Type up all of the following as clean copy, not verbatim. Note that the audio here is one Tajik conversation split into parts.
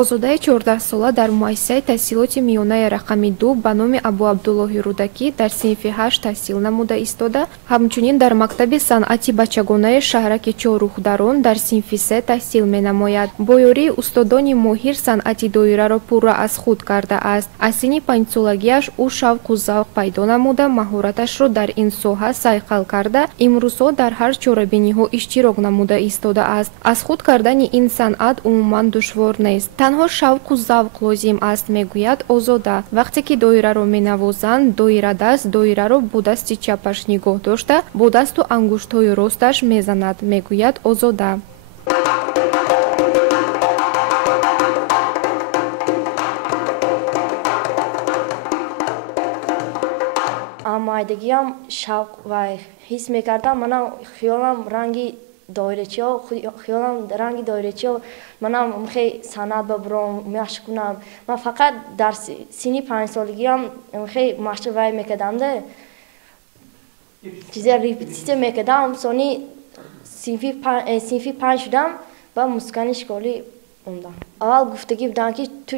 озодаи 14 сола дар муассисаи таҳсилоти миёнаи рақами 2 ба номи Абу Абдуллоҳи Рудакӣ дар синфи 8 таҳсил намуда истода, ҳамчунин дар мактаби санъати бачагонаи шаҳраки Чорухдарон дар синфи 3 таҳсил менамояд. Бо ёрии устодони моҳир санъати доираро пурра аз худ кардааст. Аз синни 5-солагиаш ӯ шавқу завқ пайдо намуда, маҳораташро дар ин соҳа сайқал карда, имрӯзҳо дар ҳар чорабиниҳо иштирок намуда истодааст. Аз худ кардани ин санъат умуман душвор нест. Танҳо шавқу завқ лозим аст, мегӯяд Озода. Вақте ки доираро менавозанд, доирадаст доираро бо дасти чапаш нигоҳ дошта, бо дасту ангуштҳои росташ мезанад, мегӯяд Озода. Амайдагиам шавқ ва ҳис мекардам, манам хиёлам ранги доирачиҳо, хиёлам ранги доирачиҳо, манам хеле санъат бибурам, машқ кунам. Ман фақат дар синни 5-солагиам хеле машқ вай мекардамда, чиза репетитсия мекардам. Сони синфи 5 шудам, ба мускани школӣ ондам. Аввал гуфтагӣ буданд ки ту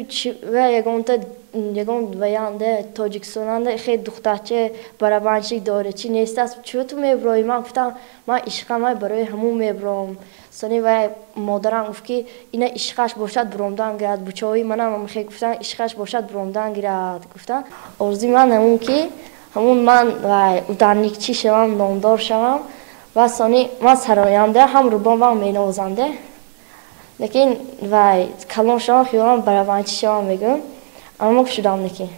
ягон ваянда тоҷикистонанда хеле духтарча барабанчик доирачӣ нестааст, чӯ ту мебуроӣ? Ман гуфтам, ман ишқам барои ҳамун мебурам. Сони вай модарам гуфт ки ина ишқаш бошад буромдан гирад, бучаҳои манам хеле гуфтан ишқаш бошад буромдан гирад гуфтан. Орзуи ман ҳамун ки ҳамун ман ударникчӣ шавам, номдор шавам. Ва сони ман сароянда, ҳам рӯбонам менавозанда. Лекин вай калон шавам, хиёлам барабанчӣ шавам мегӯям. Аммо шудам неки.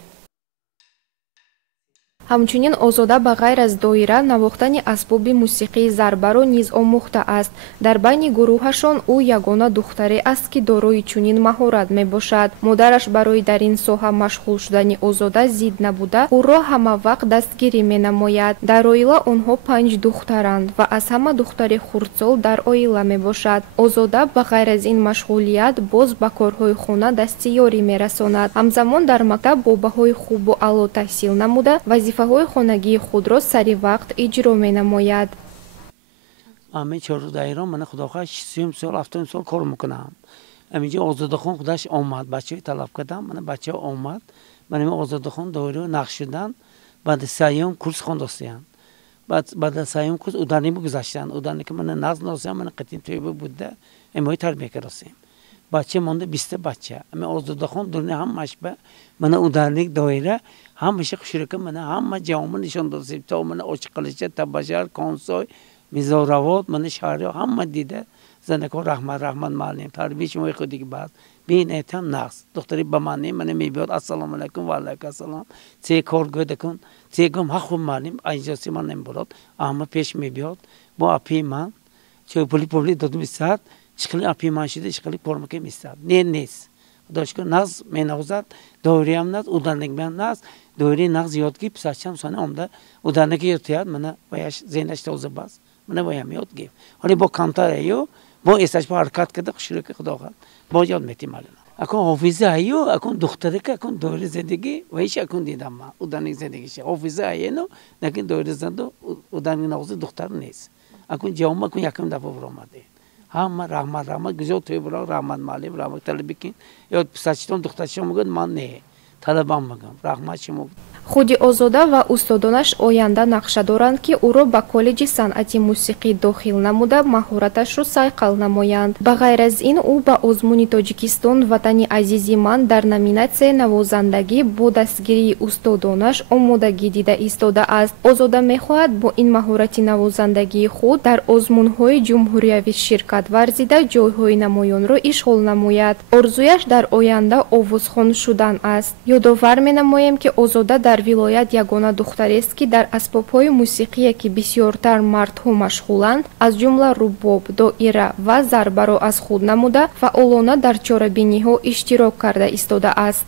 Ҳамчунин Озода ба ғайр аз доира навохтани асбоби мусиқии зарбаро низ омӯхта аст. Дар байни гурӯҳашон ӯ ягона духтаре аст, ки дорои чунин маҳорат мебошад. Модараш барои дар ин соҳа машғул шудани Озода зид набуда, ӯро ҳамавақт дастгирӣ менамояд. Дар оила онҳо 5 духтаранд ва аз ҳама духтари хурдсол дар оила мебошад. Озода ба ғайр аз ин машғулият боз ба корҳои хона дастиёрӣ мерасонад. Ҳамзамон дар мактаб бо баҳои хубу аъло таҳсил намуда, вазифаҳои хонагии худро сари вақт иҷро менамояд. Ами Чорухдайрон мана худохоҳ 60 сол 70 сол кор мекунам. Аминҷо Озодахон худаш омад, бачаҳо талаб кардам, мана бачаҳо омад. Мана Озодахон доира нақш шудан, баъд саём курс хондастиян. Баъд саём курс ударни гузаштан. Ударни ки мана нағз носиям, мана қитин тӯйба буда, эмои тарбия карасем. Бача монда 20 бача. Ами Озодахон дурни ҳамаш ба мана ударни доира ҳамаша хушрика мана ҳама ҷавоми нишон додем. То мана Очиқалича, Табажар, Консой, Мизоравод, мана шаҳриҳо ҳама дида занакон раҳмат маълим тарбияи шумои худиги баъд бинетам нағз. Духтари ба мани мана мебиёд ассалому алайкум ва алайкум ассалом. Се кор гӯдакун, се гум ҳақ хуб маълим аҷоси ман небурод. Ама пеш мебиёд бо апи ман чо поли додум истад, ишқали апи ман шуда ишқали кормаке мистад. Нест. Худошкр нағз менавозад, доираам нағз, ударникам нағз, доираи нағз ёдгӣ писарчам сони омда ударники ёдтияд мана ваяш зенаш тоза бас. Мана ваям ёд гиф. Ҳоли бо камтарею, бо эсаш бо ҳаракат карда хушрика худохад. Бо ёд метим алина. Акун ҳофиза аю, акун духтарика, акун доира зиндагӣ, ваиш акун дидам ман. Ударник зиндагиша. Ҳофиза аяну, лекин доира зинду ударник нағзи духтар нест. Акун ҷавом акун якум дафъа буромаде. ҳама раҳмат гузор тӯй буро раҳмат маълим раҳмат талабӣ кин ёд писарчитон духтарчион мегӯяд ман не талабам мегӯям раҳмат шумо. худи Озода ва устодонаш оянда нақша доранд ки ӯро ба коллеҷи санъати мусиқӣ дохил намуда маҳораташро сайқал намоянд. Ба ғайр аз ин ӯ ба озмуни Тоҷикистон ватани азизи ман дар номинатсияи навозандагӣ бо дастгирии устодонаш омодагӣ дида истода аст. Озода мехоҳад бо ин маҳорати навозандагии худ дар озмунҳои ҷумҳуриявӣ ширкат варзида ҷойҳои намоёнро ишғол намояд. Орзуяш дар оянда овозхон шудан аст. Ёдовар менамоем ки Озода дар вилоят ягона духтарест ки дар асбобҳои мусиқие ки бисёртар мардҳо машғуланд, аз ҷумла рубоб, доира ва зарбаро аз худ намуда фаъолона дар чорабиниҳо иштирок карда истода аст.